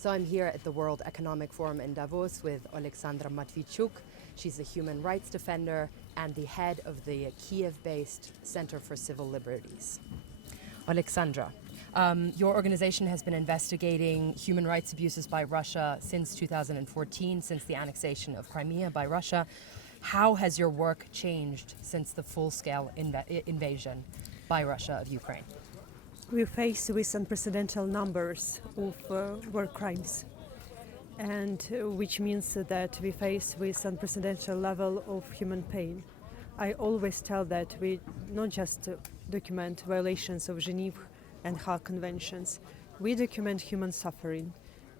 So I'm here at the World Economic Forum in Davos with Oleksandra Matviichuk. She's a human rights defender and the head of the Kiev-based Center for Civil Liberties. Oleksandra, your organization has been investigating human rights abuses by Russia since 2014, since the annexation of Crimea by Russia. How has your work changed since the full-scale invasion by Russia of Ukraine? We face with unprecedented numbers of war crimes, and which means that we face with unprecedented level of human pain. I always tell that we not just document violations of Geneva and Hague conventions, we document human suffering.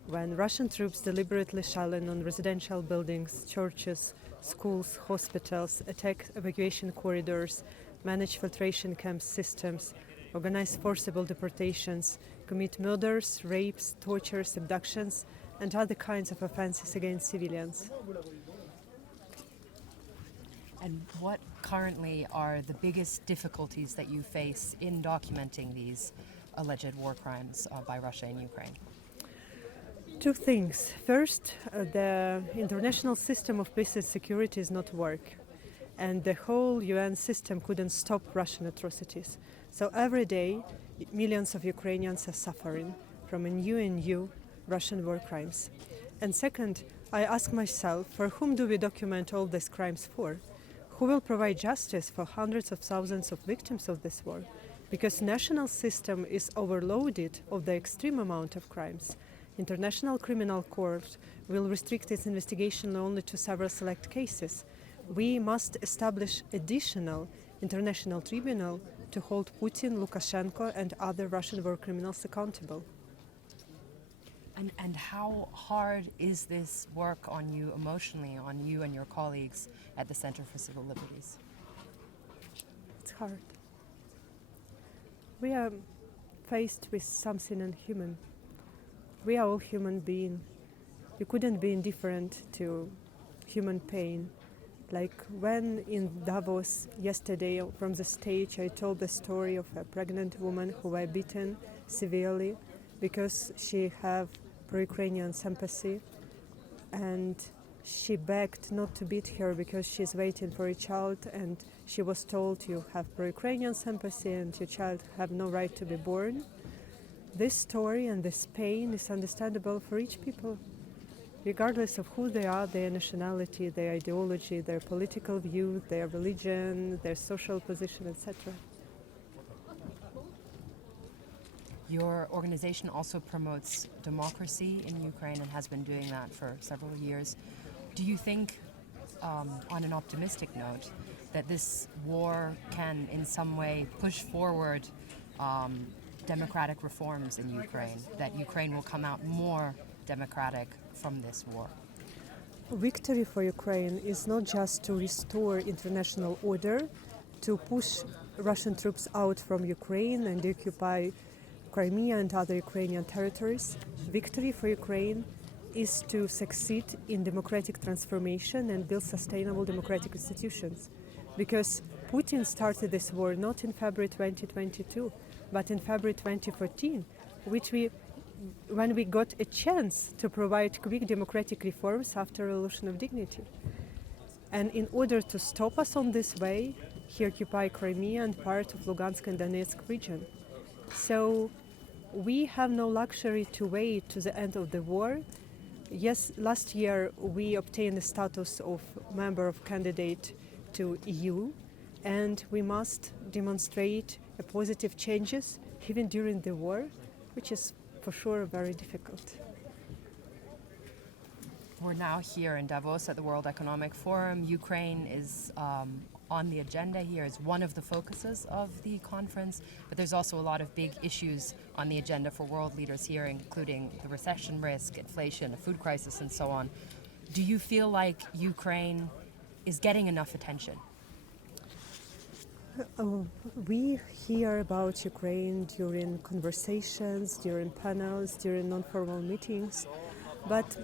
When Russian troops deliberately shell in on residential buildings, churches, schools, hospitals, attack evacuation corridors, manage filtration camp systems, organize forcible deportations, commit murders, rapes, tortures, abductions, and other kinds of offenses against civilians. And what currently are the biggest difficulties that you face in documenting these alleged war crimes by Russia in Ukraine? Two things. First, the international system of peace and security is not work, and the whole UN system couldn't stop Russian atrocities. So every day, millions of Ukrainians are suffering from a new and new Russian war crimes. And second, I ask myself, for whom do we document all these crimes for? Who will provide justice for hundreds of thousands of victims of this war? Because national system is overloaded of the extreme amount of crimes. International Criminal Court will restrict its investigation only to several select cases. We must establish additional international tribunal to hold Putin, Lukashenko, and other Russian war criminals accountable. And how hard is this work on you emotionally, on you and your colleagues at the Center for Civil Liberties? It's hard. We are faced with something inhuman. We are all human beings. You couldn't be indifferent to human pain. Like when in Davos yesterday from the stage I told the story of a pregnant woman who was beaten severely because she had pro-Ukrainian sympathy, and she begged not to beat her because she's waiting for a child, and she was told you have pro-Ukrainian sympathy and your child have no right to be born. This story and this pain is understandable for each people, regardless of who they are, their nationality, their ideology, their political view, their religion, their social position, etc. Your organization also promotes democracy in Ukraine and has been doing that for several years. Do you think, on an optimistic note, that this war can in some way push forward democratic reforms in Ukraine, that Ukraine will come out more democratic from this war? Victory for Ukraine is not just to restore international order, to push Russian troops out from Ukraine and occupy Crimea and other Ukrainian territories. Victory for Ukraine is to succeed in democratic transformation and build sustainable democratic institutions. Because Putin started this war not in February 2022, but in February 2014, when we got a chance to provide quick democratic reforms after a revolution of dignity. And in order to stop us on this way, he occupied Crimea and part of Lugansk and Donetsk region. So we have no luxury to wait to the end of the war. Yes, last year we obtained the status of member of candidate to EU, and we must demonstrate positive changes even during the war, which is for sure very difficult. We're now here in Davos at the World Economic Forum. Ukraine is on the agenda here as one of the focuses of the conference, but there's also a lot of big issues on the agenda for world leaders here, including the recession risk, inflation, a food crisis, and so on. Do you feel like Ukraine is getting enough attention? We hear about Ukraine during conversations, during panels, during non-formal meetings, but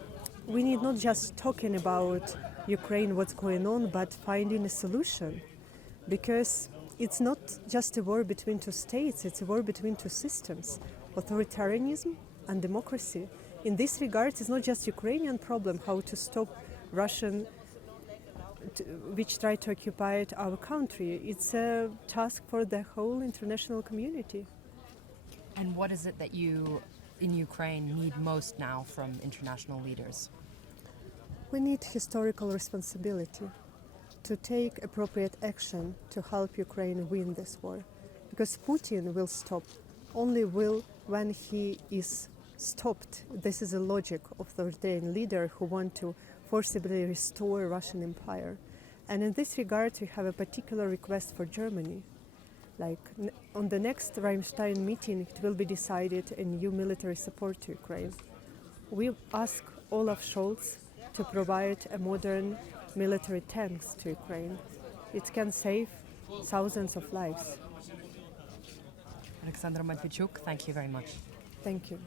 we need not just talking about Ukraine, what's going on, but finding a solution. Because it's not just a war between two states, it's a war between two systems, authoritarianism and democracy. in this regard, it's not just Ukrainian problem how to stop Russian which try to occupy our country. It's a task for the whole international community. And what is it that you in Ukraine need most now from international leaders? We need historical responsibility to take appropriate action to help Ukraine win this war. Because Putin will stop only when he is stopped. This is the logic of authoritarian leader who want to forcibly restore Russian Empire. And in this regard, we have a particular request for Germany. Like on the next Rammstein meeting, it will be decided a new military support to Ukraine. We ask Olaf Scholz to provide a modern military tanks to Ukraine. It can save thousands of lives. Oleksandra Matviichuk, thank you very much. Thank you.